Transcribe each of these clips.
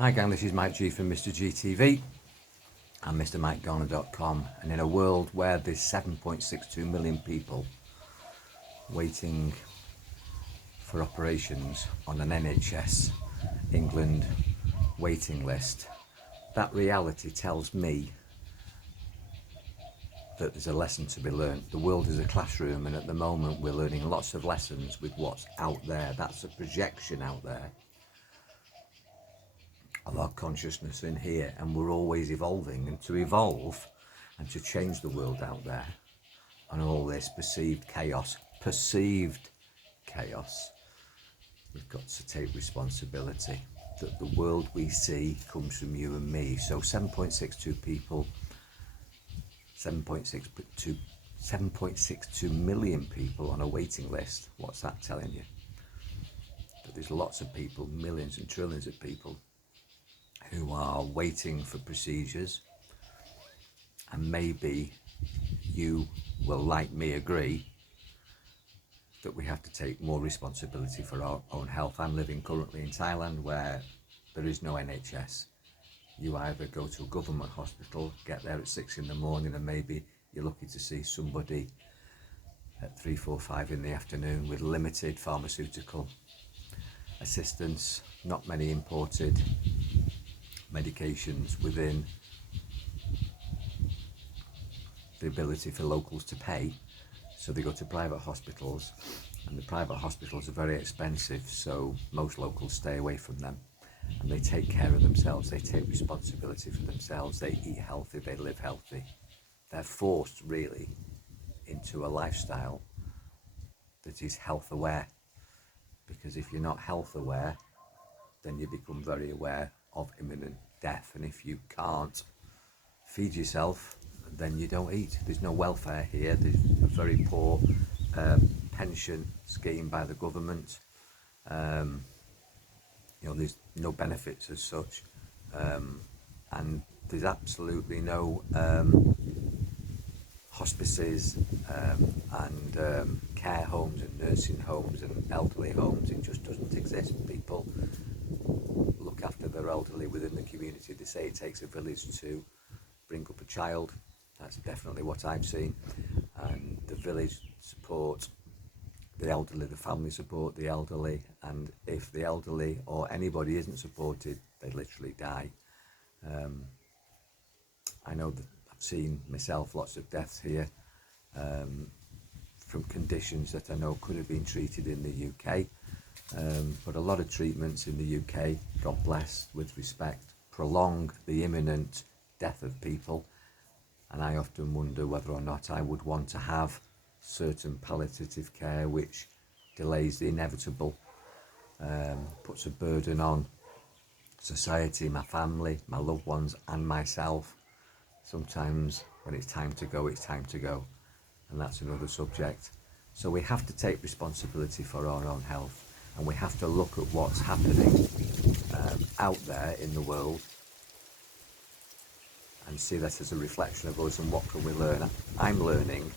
Hi gang, this is Mike G from Mr. GTV and MrMikeGarner.com, and in a world where there's 7.62 million people waiting for operations on an NHS England waiting list, that reality tells me that there's a lesson to be learned. The world is a classroom, and at the moment we're learning lots of lessons with what's out there. That's a projection out there of our consciousness in here, and we're always evolving. And to evolve and to change the world out there and all this perceived chaos, we've got to take responsibility that the world we see comes from you and me. So 7.62 people, 7.62 million people on a waiting list. What's that telling you? That there's lots of people, millions and trillions of people who are waiting for procedures, and maybe you will, like me, agree that we have to take more responsibility for our own health. I'm living currently in Thailand where there is no NHS. You either go to a government hospital, get there at 6 in the morning, and maybe you're lucky to see somebody at 3, 4, 5 in the afternoon with limited pharmaceutical assistance, not many imported medications within the ability for locals to pay. So they go to private hospitals, and the private hospitals are very expensive, so most locals stay away from them, and they take care of themselves. They take responsibility for themselves. They eat healthy, they live healthy. They're forced really into a lifestyle that is health aware, because if you're not health aware, then you become very aware of imminent death. And if you can't feed yourself, then you don't eat. There's no welfare here. There's a very poor pension scheme by the government. There's no benefits as such, and there's absolutely no hospices and care homes and nursing homes and elderly homes. It just doesn't exist. People look after their elderly within the community. They say it takes a village to bring up a child. That's definitely what I've seen. And the village support the elderly, the family support the elderly, and if the elderly or anybody isn't supported, they literally die. I know that I've seen myself lots of deaths here from conditions that I know could have been treated in the UK, but a lot of treatments in the UK, God bless, with respect, prolong the imminent death of people. And I often wonder whether or not I would want to have certain palliative care which delays the inevitable, puts a burden on society, my family, my loved ones and myself. Sometimes when it's time to go, it's time to go, and that's another subject. So we have to take responsibility for our own health, and we have to look at what's happening out there in the world and see that as a reflection of us, and what can we learn. I'm learning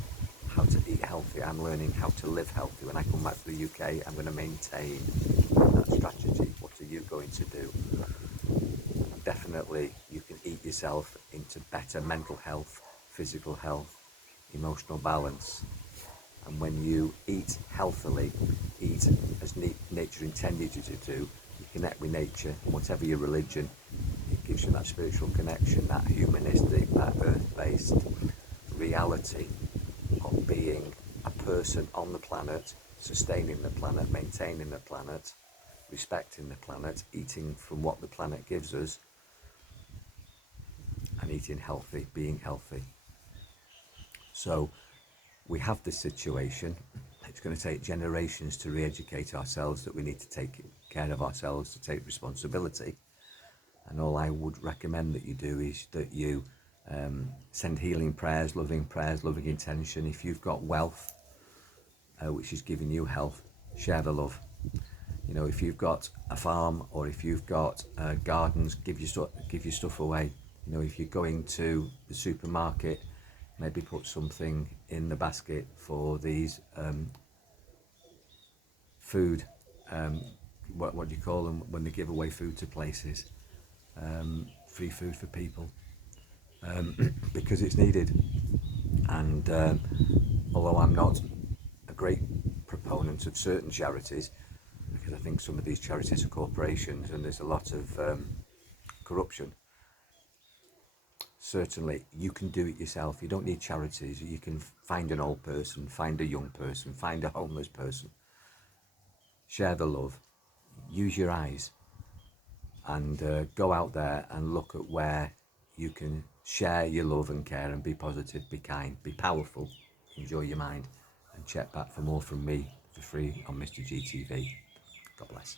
how to eat healthy. I'm learning how to live healthy. When I come back to the UK, I'm going to maintain that strategy. What are you going to do? Definitely, you can eat yourself into better mental health, physical health, emotional balance. And when you eat healthily, eat as nature intended you to do, you connect with nature, and whatever your religion, it gives you that spiritual connection, that humanistic, that earth-based reality of being a person on the planet, sustaining the planet, maintaining the planet, respecting the planet, eating from what the planet gives us, and eating healthy, being healthy. So we have this situation. It's going to take generations to re-educate ourselves that we need to take care of ourselves, to take responsibility. And all I would recommend that you do is that you send healing prayers, loving intention. If you've got wealth, which is giving you health, share the love. If you've got a farm or if you've got gardens, give your stuff away. If you're going to the supermarket, maybe put something in the basket for these food, what do you call them when they give away food to places? free food for people, because it's needed. And although I'm not a great proponent of certain charities, because I think some of these charities are corporations and there's a lot of corruption, certainly you can do it yourself. You don't need charities. You can find an old person, find a young person, find a homeless person, share the love, use your eyes, and go out there and look at where you can share your love and care and be positive, be kind, be powerful, enjoy your mind, and check back for more from me for free on Mr. GTV. God bless.